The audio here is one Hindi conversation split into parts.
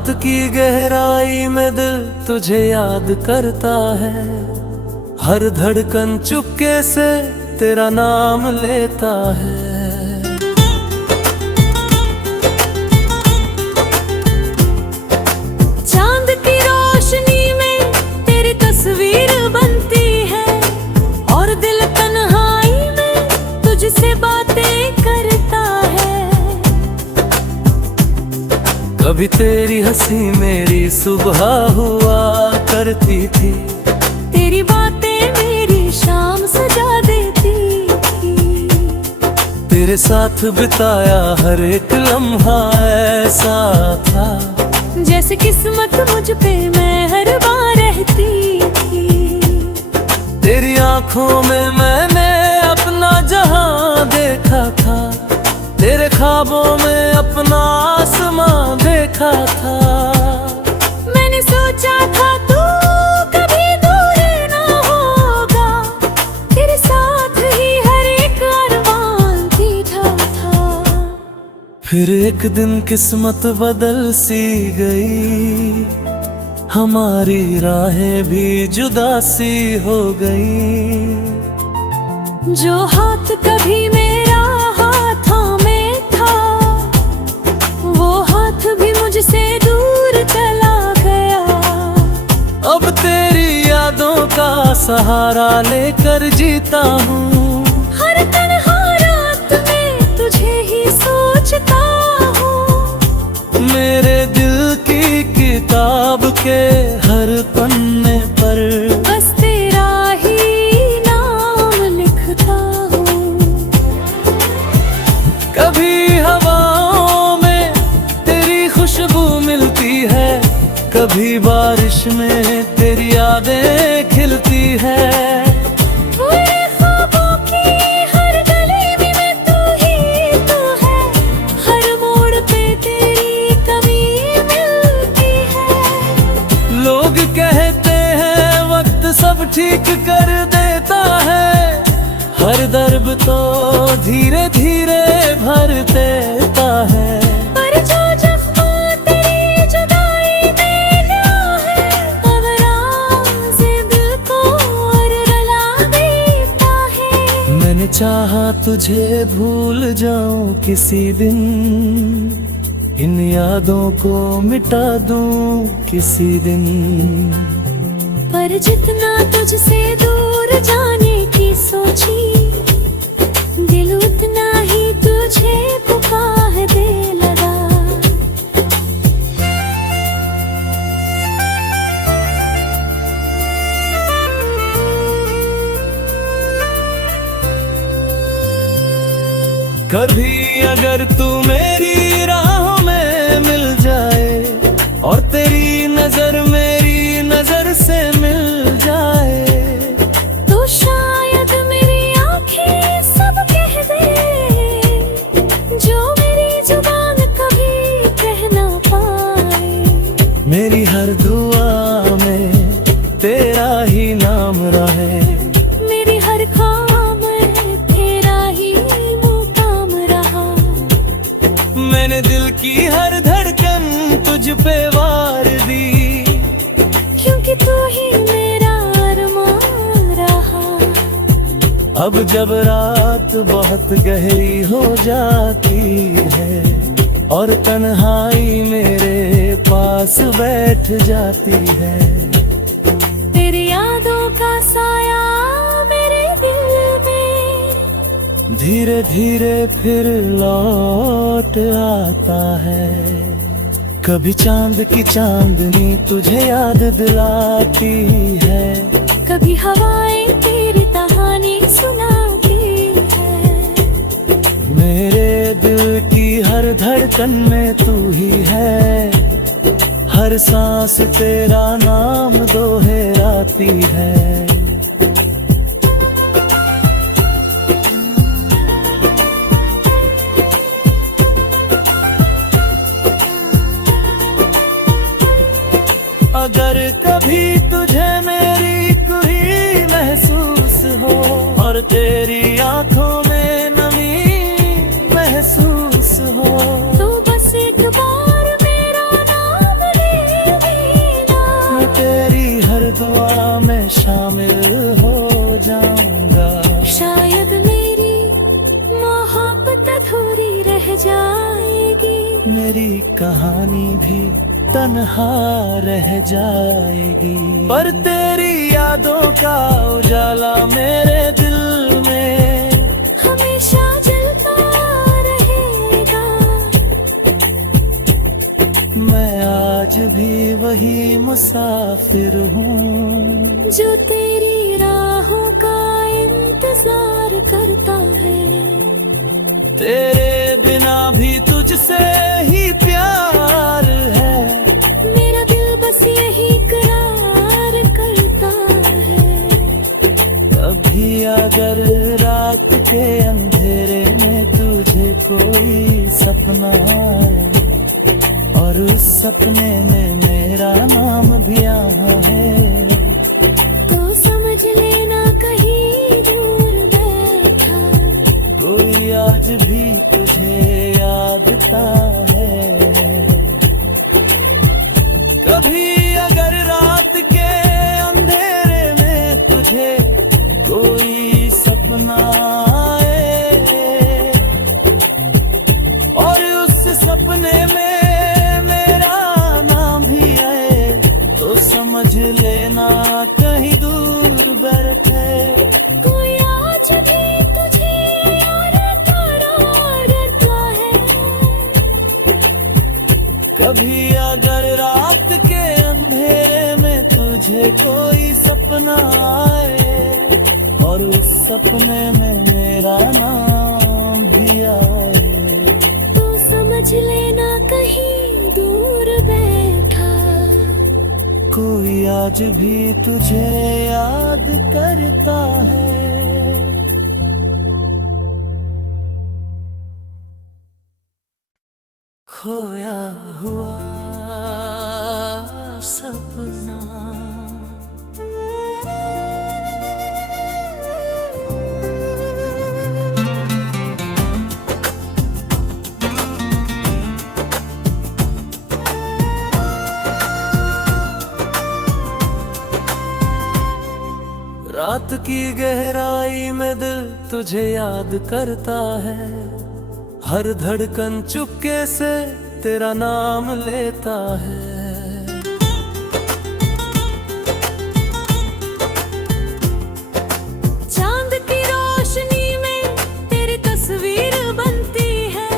रात की गहराई में दिल तुझे याद करता है, हर धड़कन चुपके से तेरा नाम लेता है। चांद की रोशनी में तेरी तस्वीर बनती है और दिल तन्हाई में तुझसे बातें करता है। कभी तेरी हंसी मेरी सुबह हुआ करती थी, तेरी बातें मेरी शाम सजा देती थी। तेरे साथ बिताया हर एक लम्हा ऐसा था जैसे किस्मत मुझ पे मेहरबान रहती थी। तेरी आंखों में मैंने अपना जहां देखा था, तेरे ख्वाबों में अपना आसमां देखा था। मैंने सोचा था तू कभी दूर ना होगा, तेरे साथ ही हर एक अरमान जीता था। फिर एक दिन किस्मत बदल सी गई, हमारी राहें भी जुदा सी हो गई। जो हाथ कभी मेरा हाथों में था, वो हाथ भी मुझसे दूर चला गया। अब तेरी यादों का सहारा लेकर जीता हूँ, हर तन्हा रात में तुझे ही सोचता हूँ। मेरे दिल की किताब के हर पन्ने पर बस तेरा ही नाम लिखता हूँ। कभी हवाओं में तेरी खुशबू मिलती है, कभी बारिश में तेरी यादें खिलती है। पूरे ख्वाबों की हर गली में तू ही तो है, हर मोड़ पे तेरी कमी मिलती है। लोग कहते हैं वक्त सब ठीक कर देता है, हर दर्द तो धीरे धीरे भर देता है। पर जो जख्म तेरी जुदाई में लिया है, अब राज़े दिल को और रुला देता है। मैंने चाहा तुझे भूल जाऊं किसी दिन, इन यादों को मिटा दूं किसी दिन। पर जितना तुझसे दूर जाने की सोची, दिल उतना ही तुझे पुकारने लगा। कभी अगर तू मेरी राहों में मिल जाए और तेरी नजर मेरी नजर से मिल जाए, तो शायद मेरी आंखें सब कह दे जो मेरी जुबान कभी कह ना पाए। मेरी हर दुआ में तेरा ही नाम रहे, मेरी हर ख्वाब में तेरा ही मुकाम रहा। मैंने दिल की हर धड़कन तुझ पे वार दी, क्योंकि तू ही मेरा अरमान रहा। अब जब रात बहुत गहरी हो जाती है और तन्हाई मेरे पास बैठ जाती है, तेरी यादों का साया मेरे दिल में धीरे धीरे फिर लौट आता है। कभी चांद की चांदनी तुझे याद दिलाती है, कभी हवाएं तेरी कहानी सुनाती है। मेरे दिल की हर धड़कन में तू ही है, हर सांस तेरा नाम दोहराती है। अगर कभी तुझे मेरी कोई महसूस हो और तेरी आंखों में नमी महसूस हो, तो बस एक बार मेरा नाम शामिल हो जाऊंगा। शायद मेरी मोहब्बत अधूरी रह जाएगी, मेरी कहानी भी तन्हा रह जाएगी। पर तेरी यादों का उजाला मेरे दिल में हमेशा जलता रहेगा। मैं आज भी वही मुसाफिर हूँ जो तेरी राहों का इंतजार करता है। तेरे बिना भी तुझसे ही प्यार है, मेरा दिल बस यही करार करता है। कभी अगर रात के अंधेरे में तुझे कोई सपना आए और उस सपने में मेरा नाम भी यहाँ है, तो समझ लेना कहीं दूर बैठा कोई आज भी तुझे याद आता है। कभी अगर रात के अंधेरे में तुझे कोई सपना आए और उस सपने में मेरा नाम भी आए, तो समझ लेना कहीं दूर बैठे कोई आज भी तुझे याद करता है। कभी अगर रात के अंधेरे में तुझे कोई सपना आए और उस सपने में मेरा नाम भी आए, तो समझ लेना कहीं दूर बैठा कोई आज भी तुझे याद करता है। खोया हुआ सपना रात की गहराई में दिल तुझे याद करता है, हर धड़कन चुपके से तेरा नाम लेता है। चांद की रोशनी में तेरी तस्वीर बनती है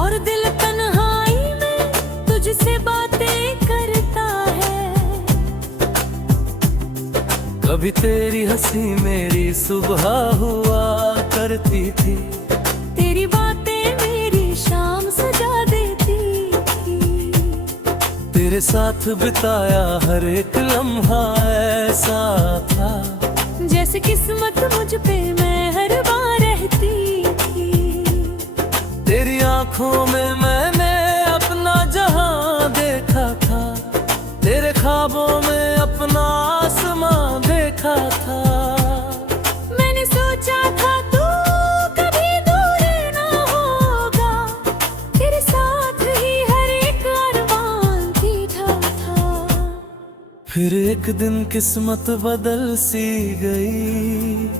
और दिल तन्हाई में तुझसे बातें करता है। कभी तेरी हंसी मेरी सुबह हुआ करती थी, तेरी बातें मेरी शाम सजा देती थी। तेरे साथ बिताया हर एक लम्हा ऐसा था जैसे किस्मत मुझ पे मेहरबान रहती थी। तेरी आंखों में मैंने अपना जहां देखा था, तेरे ख्वाबों में अपना आसमां देखा था। मैंने सोचा था तू कभी दूर ना होगा, तेरे साथ ही हर एक अरमान जीता था। फिर एक दिन किस्मत बदल सी गई,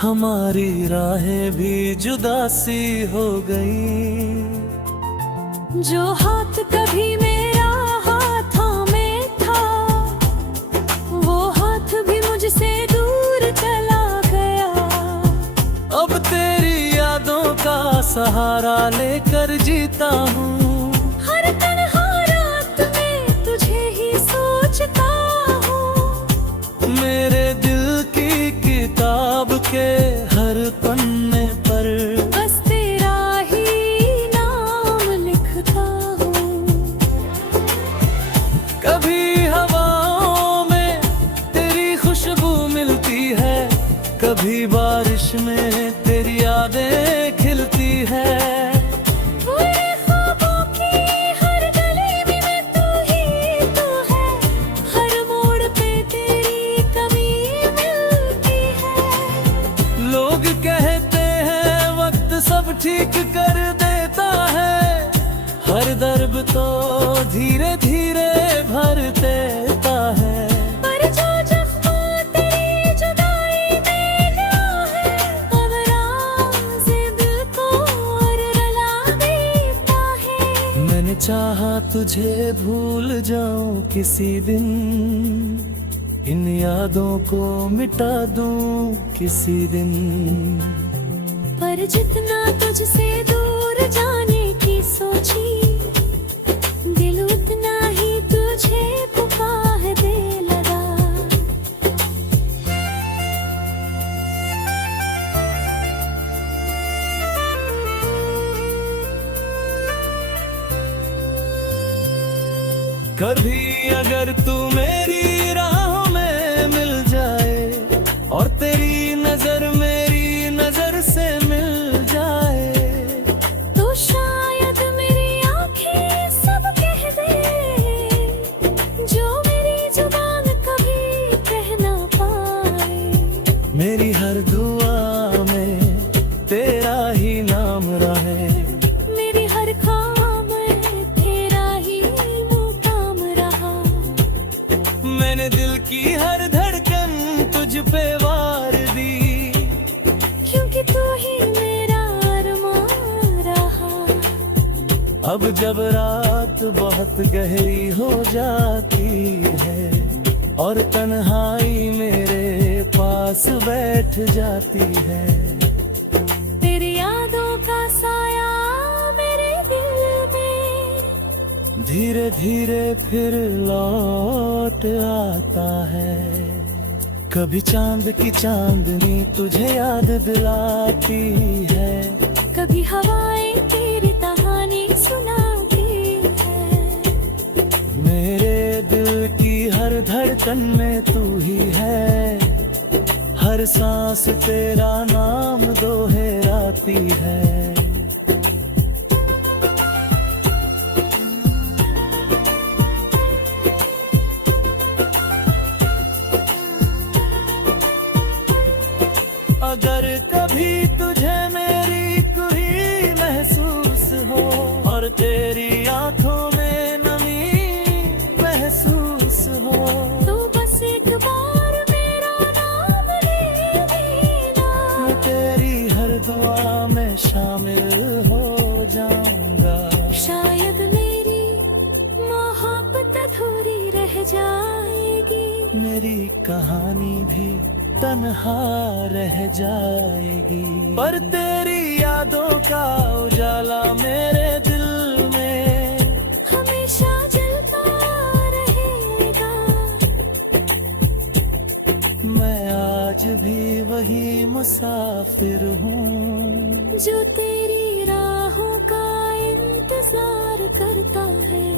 हमारी राहें भी जुदा सी हो गई। जो हाथ कभी मेरा हाथों में था, वो हाथ भी मुझसे दूर चला गया। अब तेरी यादों का सहारा लेकर जीता हूँ, हर तन्हा रात में तुझे ही सोचता हूँ। मेरे दिल की किताब के हर पन्ने पर बस तेरा ही नाम लिखता हूँ। कभी हवाओं में तेरी खुशबू मिलती है, कभी बारिश में तेरी यादें खिलती है। पूरे ख्वाबों की हर गली में तू ही तो है, हर मोड़ पे तेरी कमी मिलती है। लोग कहते हैं वक्त सब ठीक कर देता है, हर दर्द तो धीरे धीरे भर देता है। पर जो जख्म तुझे भूल जाऊं किसी दिन, इन यादों को मिटा दूं किसी दिन। पर जितना तुझसे दूर जाने की सोची, दिल उतना ही तुझे पुकारने लगा। कभी अगर तू मेरी राहों में मिल जाए और तेरी नजर मेरी नजर से मिल जाए, तो शायद मेरी आंखें सब कह दे जो मेरी जुबान कभी कह ना पाए। मेरी हर दुआ में तेरा ही नाम रहे, मेरी हर ख्वाब में तेरा ही मुकाम रहा। मैंने दिल की हर धड़कन तुझ पे वार दी, क्योंकि तू ही मेरा अरमान रहा। अब जब रात बहुत गहरी हो जाती है और तन्हाई मेरे पास बैठ जाती है, तेरी यादों का साया मेरे दिल में धीरे धीरे फिर लौट आता है। कभी चांद की चांदनी तुझे याद दिलाती है, कभी हवाएं तेरी कहानी सुनाती है। मेरे दिल की हर धड़कन में तू ही है, हर सांस तेरा नाम दोहराती है। अगर कभी तुझे मेरी कोई महसूस हो और तेरी आंखों में नमी महसूस हो, तो बस एक बार मेरा नाम ले देना। मैं तेरी हर दुआ में शामिल हो जाऊंगा। शायद मेरी मोहब्बत अधूरी रह जाएगी, मेरी कहानी भी तन्हा रह जाएगी, पर तेरी यादों का उजाला मेरे दिल में हमेशा जलता रहेगा। मैं आज भी वही मुसाफिर हूँ जो तेरी राहों का इंतजार करता है।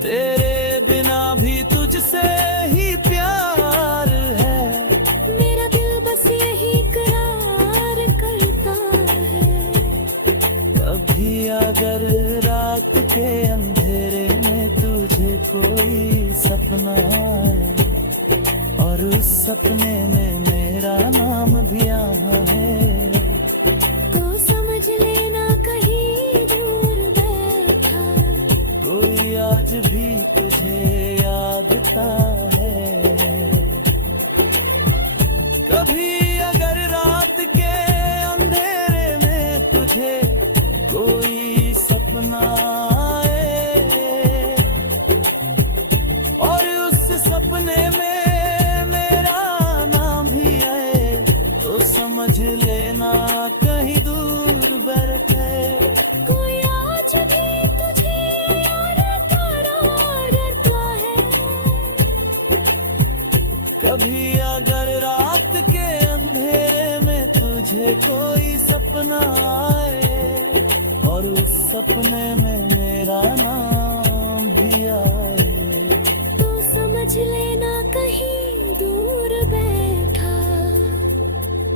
तेरे बिना भी तुझसे ही प्यार है, मेरा दिल बस यही करार करता है। कभी अगर रात के अंधेरे में तुझे कोई सपना आए और उस सपने में मेरा नाम भी यहाँ है, तो समझ लेना कहीं दूर बैठा कोई आज भी तुझे यादता है। कभी अगर रात के अंधेरे में तुझे कोई सपना आए और उस सपने में मेरा नाम भी आए, तो समझ लेना कहीं दूर बैठे कोई आज भी तुझे याद करता है। कभी अगर रात के अंधेरे में तुझे कोई सपना आए और उस सपने में मेरा नाम भी आए, तो समझ लेना कहीं दूर बैठा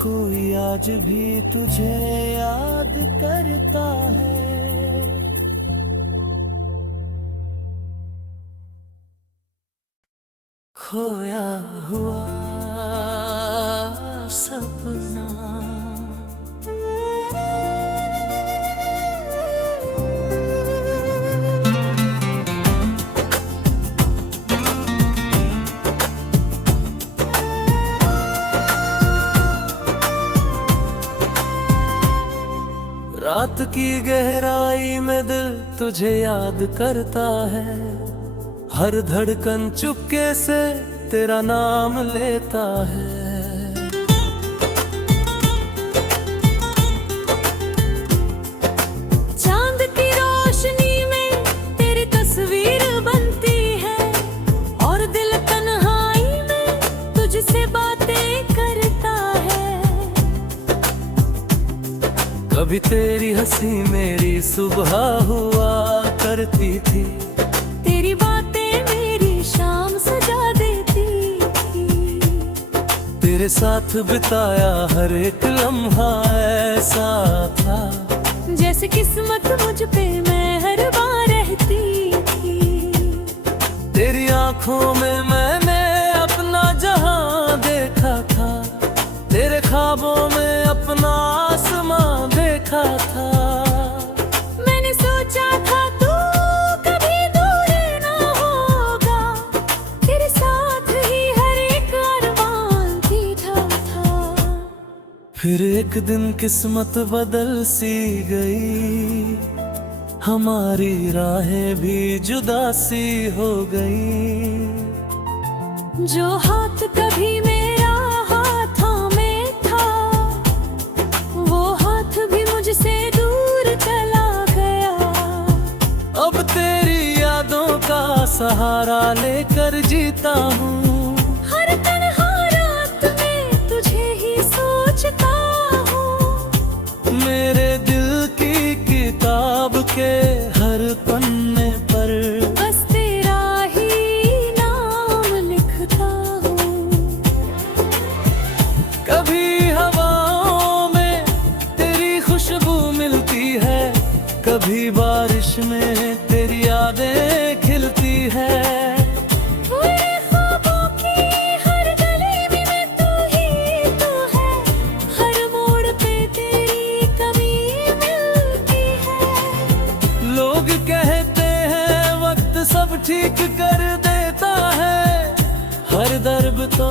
कोई आज भी तुझे याद करता है। खोया हुआ सपना रात रात की गहराई में दिल तुझे याद करता है, हर धड़कन चुपके से तेरा नाम लेता है। चांद की रोशनी में तेरी तस्वीर बनती है, और दिल तन्हाई में तुझसे बातें करता है। कभी तेरी हंसी मेरी सुबह हुआ करती थी, तेरी बातें मेरी शाम सजा देती थी। तेरे साथ बिताया हर एक लम्हा ऐसा था, जैसे किस्मत मुझ पे मेहरबान रहती थी। तेरी आंखों में मैंने अपना जहां देखा था, तेरे ख्वाबों में अपना आसमां देखा था। मैंने सोचा था तू कभी दूर ना होगा, तेरे साथ ही हर एक अरमान जीता था। फिर एक दिन किस्मत बदल सी गई, हमारी राहें भी जुदा सी हो गई। जो हाथ कभी मेरा हाथों में था, वो हाथ भी मुझसे दूर चला गया। अब तेरी यादों का सहारा लेकर जीता हूँ, हर तन्हा रात में तुझे ही सोचता हूँ। मेरे दिल की किताब के हर पन्ने पर बस तेरा ही नाम लिखता हूँ। कभी हवाओं में तेरी खुशबू मिलती है, कभी बारिश में तेरी यादें खिलती है। मेरे ख्वाबों की हर गली में तू ही तू है, हर मोड़ पे तेरी कमी मिलती है। लोग कहते हैं वक्त सब ठीक कर देता है, हर दर्द तो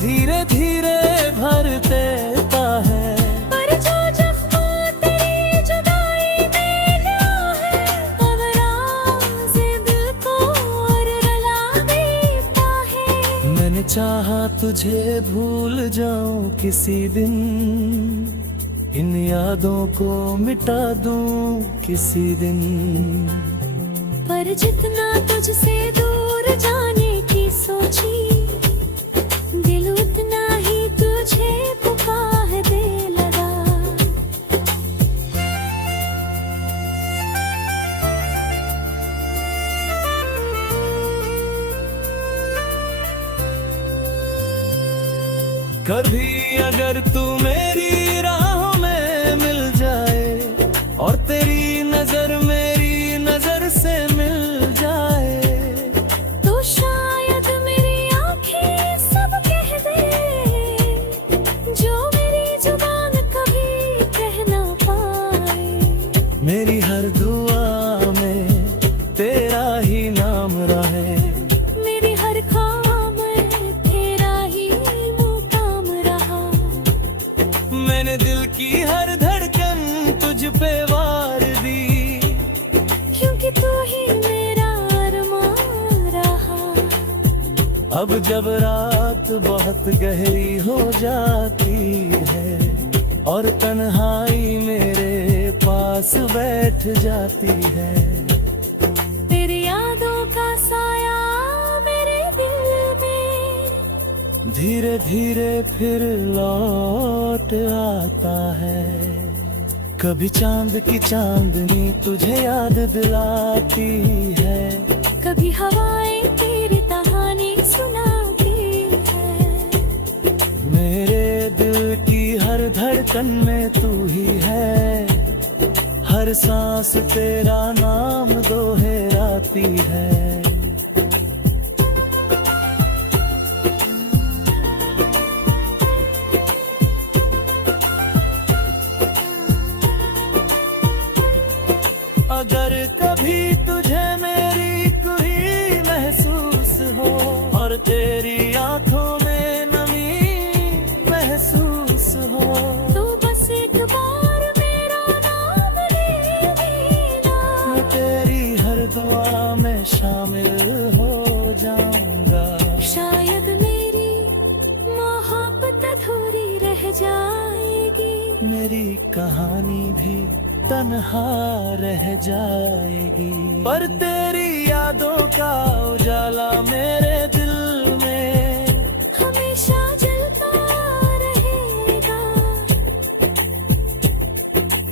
धीरे धीरे भर देता है। पर जो जख्म तेरी जुदाई में गया है, अब राज़ दिल को और रुला देता है। मैंने चाहा तुझे भूल जाऊं किसी दिन, इन यादों को मिटा दूं किसी दिन। पर जितना तुझसे दूर जाने की सोची, दिल उतना ही तुझे पुकारने लगा। कभी अगर तू मेरी राहों में मिल जाए, और तेरी नजर मेरी नजर से मिल जाए, तो शायद मेरी आंखें सब कह दे, जो मेरी जुबान कभी कह ना पाए। मेरी हर दुआ में तेरा ही नाम रहे, मेरी हर ख्वाब में तेरा ही मुकाम रहा। मैंने दिल की हर धड़कन तुझ पे वार दी, क्योंकि तू ही मेरा अरमान रहा। अब जब रात बहुत गहरी हो जाती है, और तन्हाई मेरे पास बैठ जाती है, तेरी यादों का साया मेरे दिल में धीरे धीरे फिर लौट आता है। कभी चांद की चांदनी तुझे याद दिलाती है, कभी हवाएं तेरी कहानी सुनाती है। मेरे दिल की हर धड़कन में तू ही है, हर सांस तेरा नाम दोहराती है। अगर कभी तुझे मेरी कोई महसूस हो, और तेरी आंखों में नमी महसूस हो, तो बस एक बार मेरा नाम बात अधूरी रह जाएगी। मेरी कहानी भी तन्हा रह जाएगी। पर तेरी यादों का उजाला मेरे दिल में हमेशा जलता रहेगा।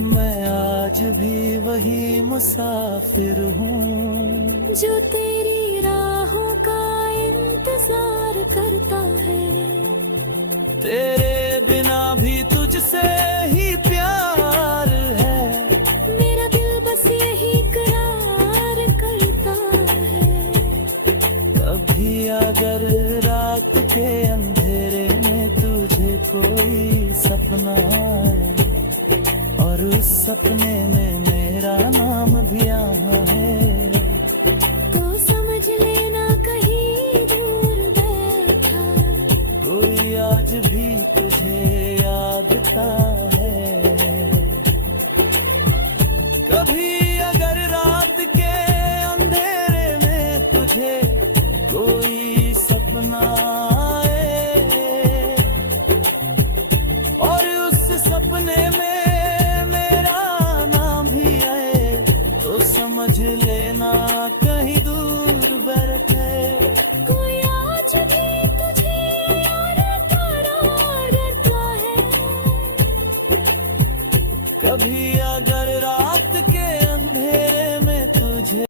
मैं आज भी वही मुसाफिर हूँ जो तेरी राहों का इंतजार करता है। तेरे बिना भी तुझसे ही प्यार है। मेरा दिल बस यही करार करता है। कभी अगर रात के अंधेरे में तुझे कोई सपना आए और उस सपने में मेरा नाम भी यहाँ है, तो समझ लेना कहीं दूर बैठा कोई आज भी तुझे यादता है। कभी अगर रात के अंधेरे में तुझे कोई सपना आए और उस सपने में मेरा नाम भी आए, तो समझ लेना कहीं दूर बैठे कोई आज भी तुझे याद करता है। कभी अगर रात के